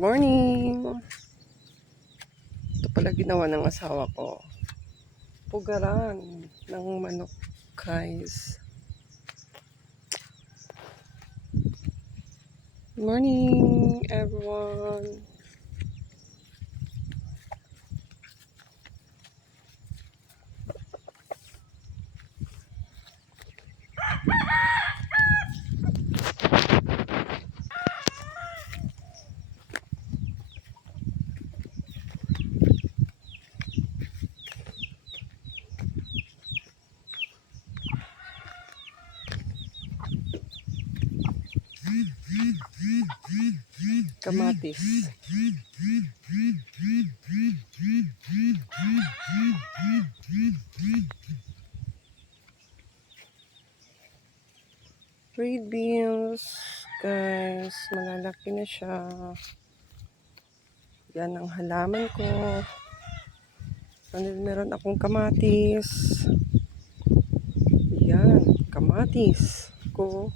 Morning! Ito pala ginawa ng asawa ko. Pugaran ng manok, guys. Morning, everyone! Kamatis. Red beans, guys. Malalaki na siya. Yan ang halaman ko. Meron akong kamatis. Yan, kamatis ko.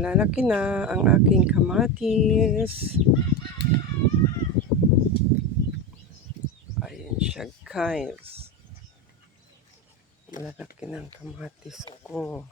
Malalaki na ang aking kamatis. Ayan siya, guys. Malalaki na ang kamatis ko.